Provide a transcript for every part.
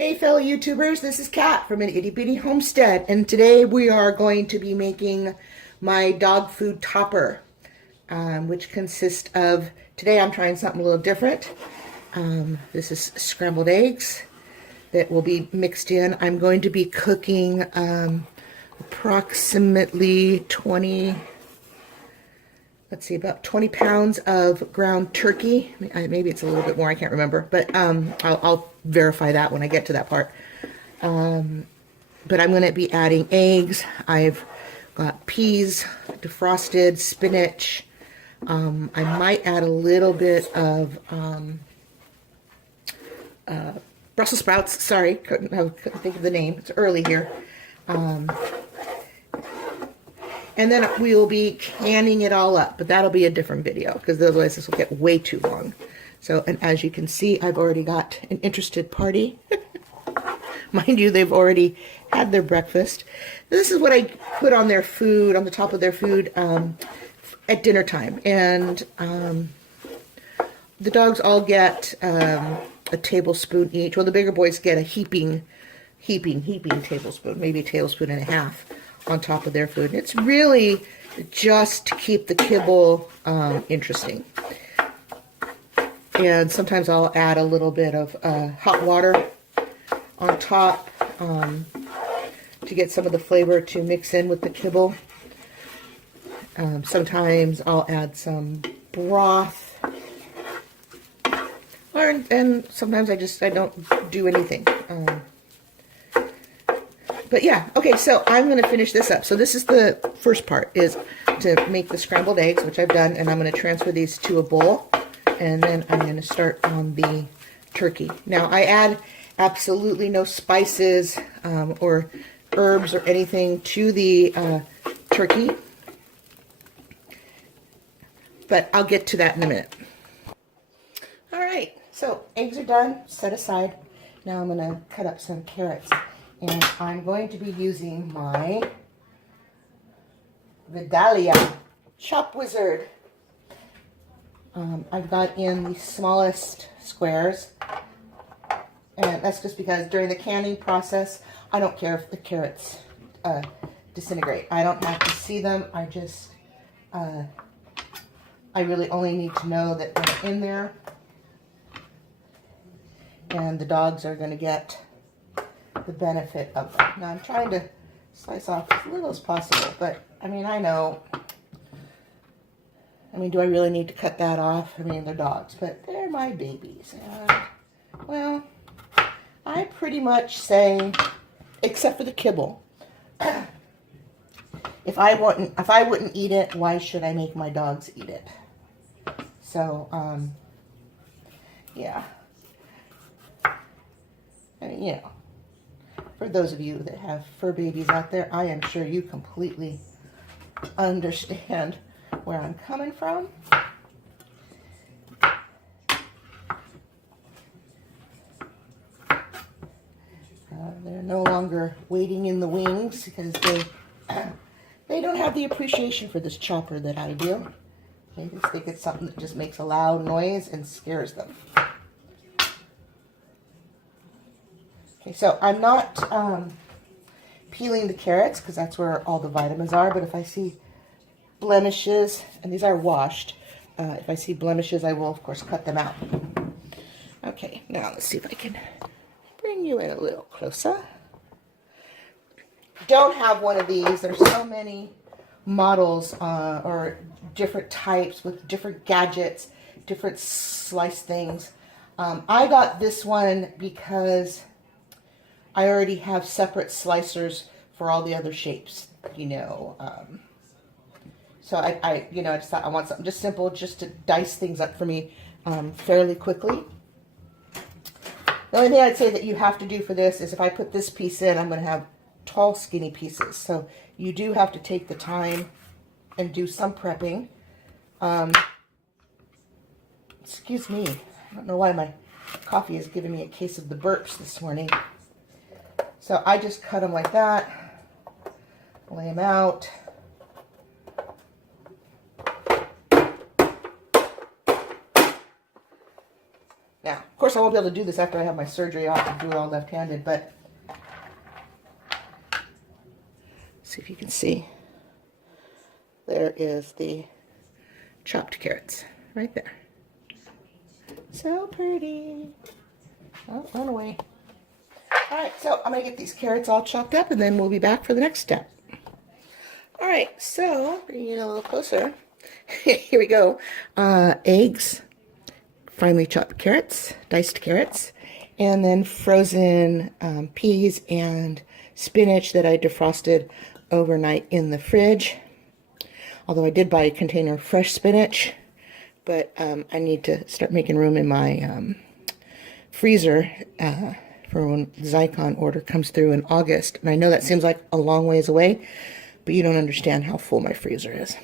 Hey fellow YouTubers, this is Kat from an Itty Bitty Homestead, and today we are going to be making my dog food topper, which consists of, today I'm trying something a little different. This is scrambled eggs that will be mixed in. I'm going to be cooking approximately about 20 pounds of ground turkey. Maybe it's a little bit more, I can't remember, but I'll verify that when I get to that part. But I'm going to be adding eggs. I've got peas, defrosted, spinach. I might add a little bit of Brussels sprouts. Sorry, couldn't think of the name. It's early here. And then we will be canning it all up, but that'll be a different video because otherwise this will get way too long. So, and as you can see, I've already got an interested party. Mind you, they've already had their breakfast. This is what I put on their food, on the top of their food at dinner time. And the dogs all get a tablespoon each. Well, the bigger boys get a heaping tablespoon, maybe a tablespoon and a half on top of their food. It's really just to keep the kibble interesting. And sometimes I'll add a little bit of hot water on top to get some of the flavor to mix in with the kibble. Sometimes I'll add some broth, and sometimes I don't do anything. But yeah, okay, so I'm going to finish this up. So this is the first part, is to make the scrambled eggs, which I've done, and I'm going to transfer these to a bowl, and then I'm going to start on the turkey. Now, I add absolutely no spices or herbs or anything to the turkey, but I'll get to that in a minute. All right, so eggs are done, set aside. Now I'm going to cut up some carrots. And I'm going to be using my Vidalia Chop Wizard. I've got in the smallest squares. And that's just because during the canning process, I don't care if the carrots disintegrate. I don't have to see them. I really only need to know that they're in there. And the dogs are going to get the benefit of them. Now I'm trying to slice off as little as possible, but I mean, do I really need to cut that off? I mean, they're dogs, but they're my babies. And, well, I pretty much say, except for the kibble, if I wouldn't eat it, why should I make my dogs eat it? So, yeah. I mean, you know, for those of you that have fur babies out there, I am sure you completely understand where I'm coming from. They're no longer waiting in the wings because they don't have the appreciation for this chopper that I do. They just think it's something that just makes a loud noise and scares them. Okay, so I'm not peeling the carrots because that's where all the vitamins are, but if I see blemishes, and these are washed, if I see blemishes, I will, of course, cut them out. Okay, now let's see if I can bring you in a little closer. Don't have one of these. There's so many models or different types with different gadgets, different slice things. I got this one because I already have separate slicers for all the other shapes, you know. So I just thought I want something just simple, just to dice things up for me fairly quickly. The only thing I'd say that you have to do for this is if I put this piece in, I'm going to have tall, skinny pieces. So you do have to take the time and do some prepping. Excuse me. I don't know why my coffee is giving me a case of the burps this morning. So I just cut them like that, lay them out. Now, of course, I won't be able to do this after I have my surgery. I'll have to do it all left-handed, but see if you can see. There is the chopped carrots right there. So pretty. Oh, run away. All right, so I'm going to get these carrots all chopped up, and then we'll be back for the next step. All right, so bringing it a little closer. Here we go. Eggs, finely chopped carrots, diced carrots, and then frozen peas and spinach that I defrosted overnight in the fridge. Although I did buy a container of fresh spinach, but I need to start making room in my freezer for when the Zaycon order comes through in August. And I know that seems like a long ways away, but you don't understand how full my freezer is.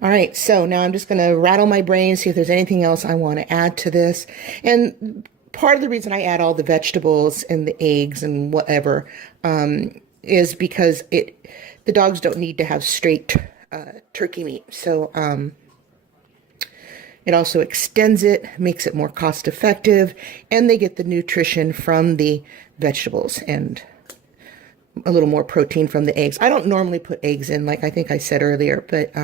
All right, so now I'm just going to rattle my brain, see if there's anything else I want to add to this. And part of the reason I add all the vegetables and the eggs and whatever is because the dogs don't need to have straight turkey meat. So it also extends it, makes it more cost effective, and they get the nutrition from the vegetables and a little more protein from the eggs. I don't normally put eggs in, like I think I said earlier, but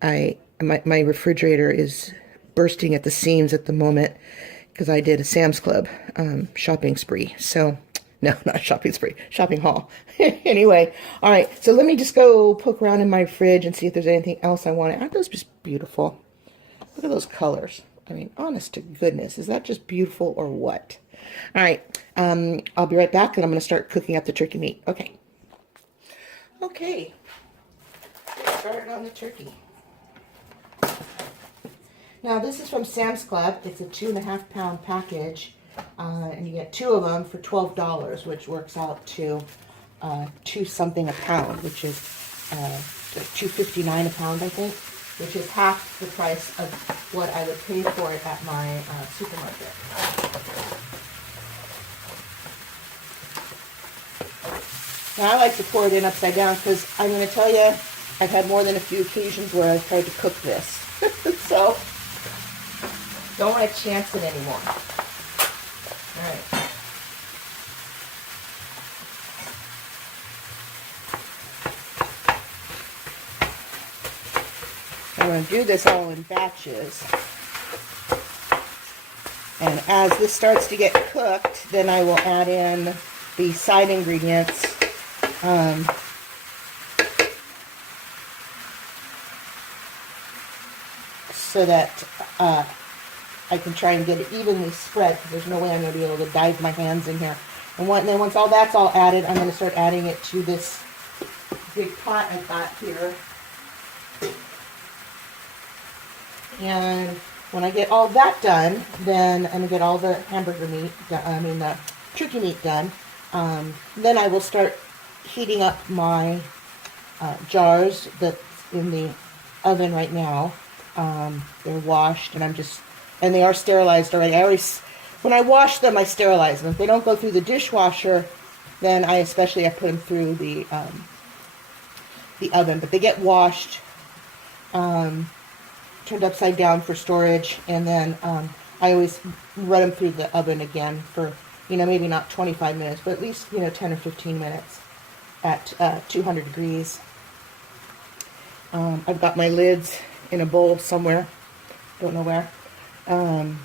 my refrigerator is bursting at the seams at the moment because I did a Sam's Club shopping spree. So, no, not shopping spree, shopping haul. Anyway, all right, so let me just go poke around in my fridge and see if there's anything else I want to add. Those are just beautiful. Look at those colors. I mean, honest to goodness, is that just beautiful or what? All right, I'll be right back, and I'm going to start cooking up the turkey meat. Okay. Okay. Get started on the turkey. Now, this is from Sam's Club. It's a 2.5-pound package, and you get 2 of them for $12, which works out to $2 something a pound, which is $2.59 a pound, I think, which is half the price of what I would pay for it at my supermarket. Now, I like to pour it in upside down because I'm going to tell you, I've had more than a few occasions where I've tried to cook this. So, don't want to chance it anymore. All right. I'm going to do this all in batches. And as this starts to get cooked, then I will add in the side ingredients. So that I can try and get it evenly spread, because there's no way I'm going to be able to dive my hands in here. And then once all that's all added, I'm going to start adding it to this big pot I've got here. And when I get all that done, then I'm going to get all the hamburger meat, the turkey meat done. Then I will start heating up my jars that's in the oven right now. They're washed, and and they are sterilized already. When I wash them, I sterilize them. If they don't go through the dishwasher, then I put them through the oven. But they get washed, turned upside down for storage, and then I always run them through the oven again for, maybe not 25 minutes, but at least, 10 or 15 minutes at 200 degrees. I've got my lids in a bowl somewhere, don't know where. And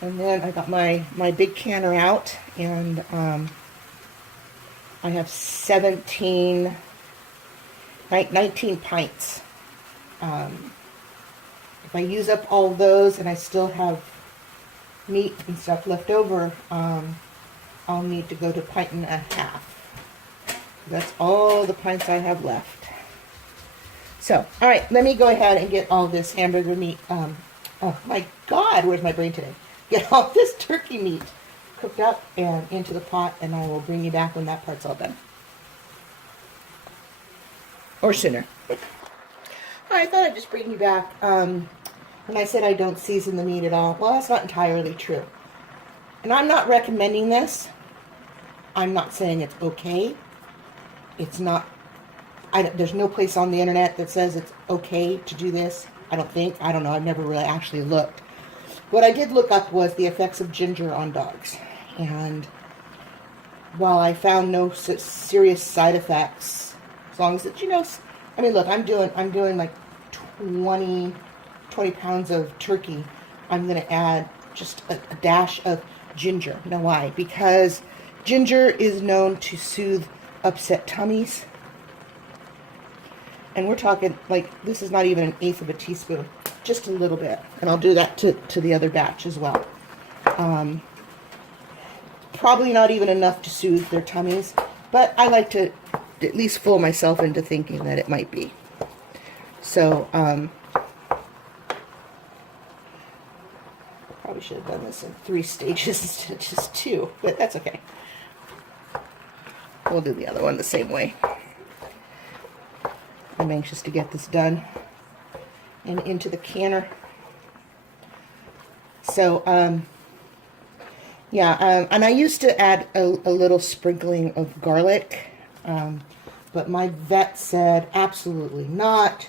then I got my big canner out, and I have 19 pints. If I use up all of those and I still have meat and stuff left over, I'll need to go to 1.5 pints. That's all the pints I have left. So, all right, let me go ahead and get all this hamburger meat. Oh my God, where's my brain today? Get all this turkey meat cooked up and into the pot, and I will bring you back when that part's all done. Or sooner. I thought I'd just bring you back. When I said I don't season the meat at all, well, that's not entirely true. And I'm not recommending this. I'm not saying it's okay. It's not. There's no place on the internet that says it's okay to do this. I don't know. I've never really actually looked. what I did look up was the effects of ginger on dogs. And while I found no serious side effects, as long as it's, you know, I mean, look, I'm doing like 20 pounds of turkey. I'm going to add just a dash of ginger. You know why? Because ginger is known to soothe upset tummies. And we're talking, like, this is not even an eighth of a teaspoon. Just a little bit. And I'll do that to the other batch as well. Probably not even enough to soothe their tummies. But I like to at least fool myself into thinking that it might be. So, probably should have done this in 3 stages instead of just 2. But that's okay. We'll do the other one the same way. I'm anxious to get this done and into the canner. So, yeah, and I used to add a little sprinkling of garlic, but my vet said absolutely not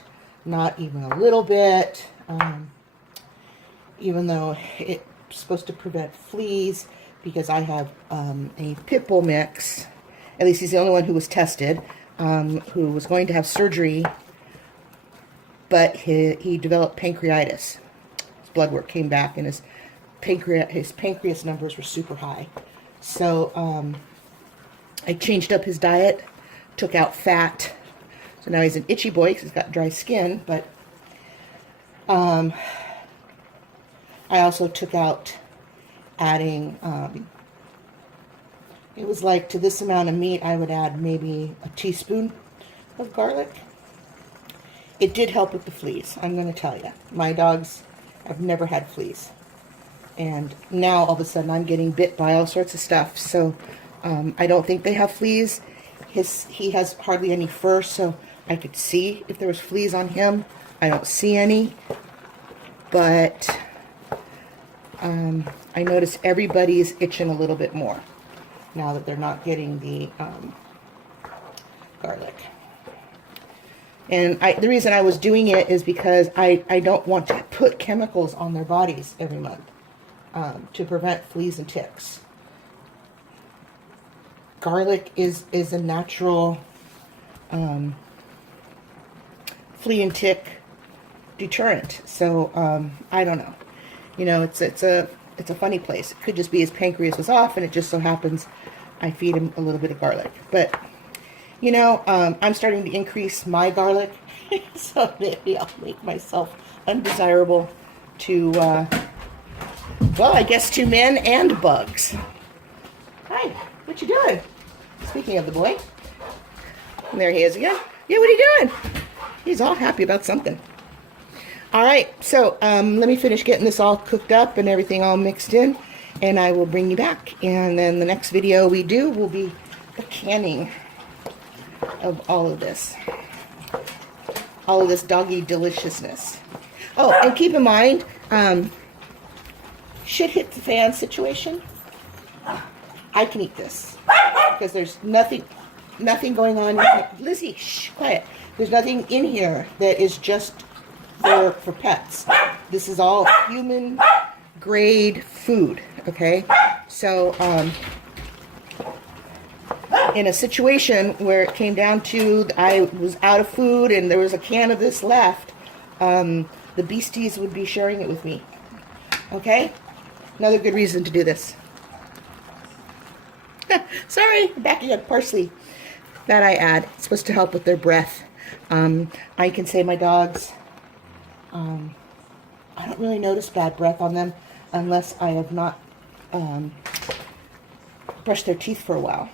even a little bit, even though it's supposed to prevent fleas, because I have a pit bull mix. At least he's the only one who was tested, who was going to have surgery, but he developed pancreatitis. His blood work came back, and his pancreas numbers were super high. So I changed up his diet, took out fat. So now he's an itchy boy because he's got dry skin, but I also took out adding, it was like to this amount of meat, I would add maybe a teaspoon of garlic. It did help with the fleas, I'm going to tell you. My dogs have never had fleas. And now all of a sudden I'm getting bit by all sorts of stuff. So I don't think they have fleas. He has hardly any fur, so I could see if there was fleas on him. I don't see any. But I notice everybody is itching a little bit more now that they're not getting the garlic. And the reason I was doing it is because I don't want to put chemicals on their bodies every month to prevent fleas and ticks. Garlic is a natural flea and tick deterrent. So I don't know. You know, it's a funny place. It could just be his pancreas was off, and it just so happens I feed him a little bit of garlic. But you know, I'm starting to increase my garlic, so maybe I'll make myself undesirable to, well, I guess to men and bugs. Hi, what you doing? Speaking of the boy. And there he is again. Yeah, what are you doing? He's all happy about something. All right, so let me finish getting this all cooked up and everything all mixed in, and I will bring you back. And then the next video we do will be the canning of all of this doggy deliciousness. Oh, and keep in mind, shit hit the fan situation, I can eat this because there's nothing going on. Lizzie, shh, quiet. There's nothing in here that is just for pets. This is all human grade food, okay? So in a situation where it came down to I was out of food and there was a can of this left, the beasties would be sharing it with me. Okay? Another good reason to do this. Sorry, back again. Parsley that I add. It's supposed to help with their breath. I can say my dogs, I don't really notice bad breath on them unless I have not brushed their teeth for a while.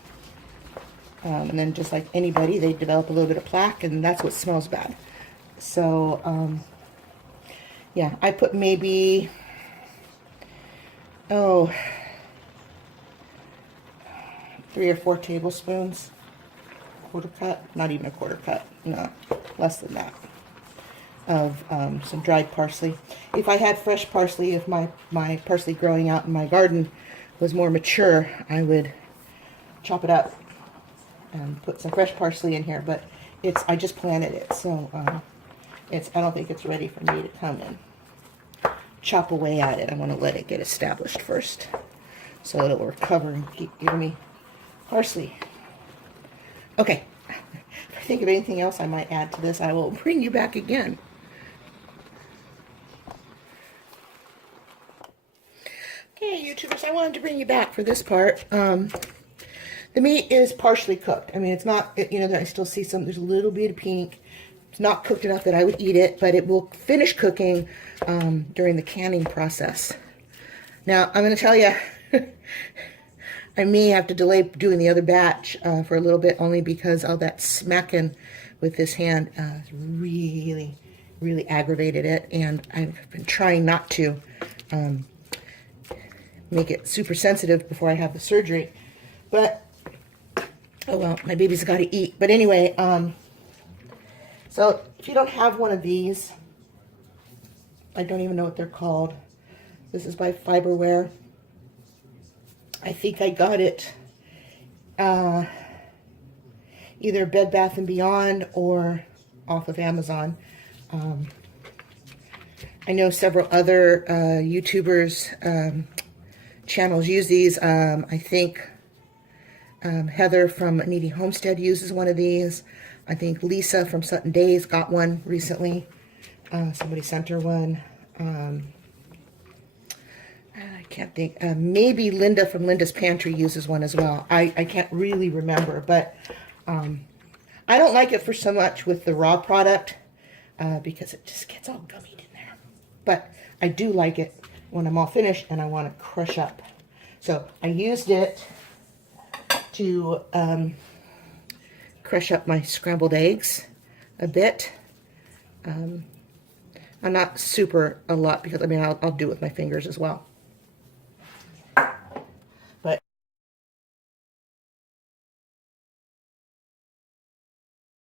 And then just like anybody, they develop a little bit of plaque, and that's what smells bad. So, yeah, I put maybe, 3 or 4 tablespoons, quarter cup, not even a quarter cup, no, less than that, of some dried parsley. If I had fresh parsley, if my parsley growing out in my garden was more mature, I would chop it up and put some fresh parsley in here, but I just planted it, so I don't think it's ready for me to come in. chop away at it. I want to let it get established first so that it will recover and keep giving me parsley. Okay, if I think of anything else I might add to this, I will bring you back again. Okay, YouTubers, I wanted to bring you back for this part. The meat is partially cooked. I mean, it's not, you know, I still see some, there's a little bit of pink. It's not cooked enough that I would eat it, but it will finish cooking during the canning process. Now, I'm going to tell you, I may have to delay doing the other batch for a little bit, only because all that smacking with this hand really, really aggravated it, and I've been trying not to make it super sensitive before I have the surgery. But, oh well, my baby's got to eat. But anyway, so if you don't have one of these, I don't even know what they're called. This is by Fiberware. I think I got it either Bed Bath & Beyond or off of Amazon. I know several other YouTubers channels use these. I think Heather from Needy Homestead uses one of these. I think Lisa from Sutton Days got one recently. Somebody sent her one. I can't think. Maybe Linda from Linda's Pantry uses one as well. I can't really remember, but I don't like it for so much with the raw product because it just gets all gummied in there. But I do like it when I'm all finished and I want to crush up. So I used it to crush up my scrambled eggs a bit. I'm not super a lot because, I mean, I'll do it with my fingers as well.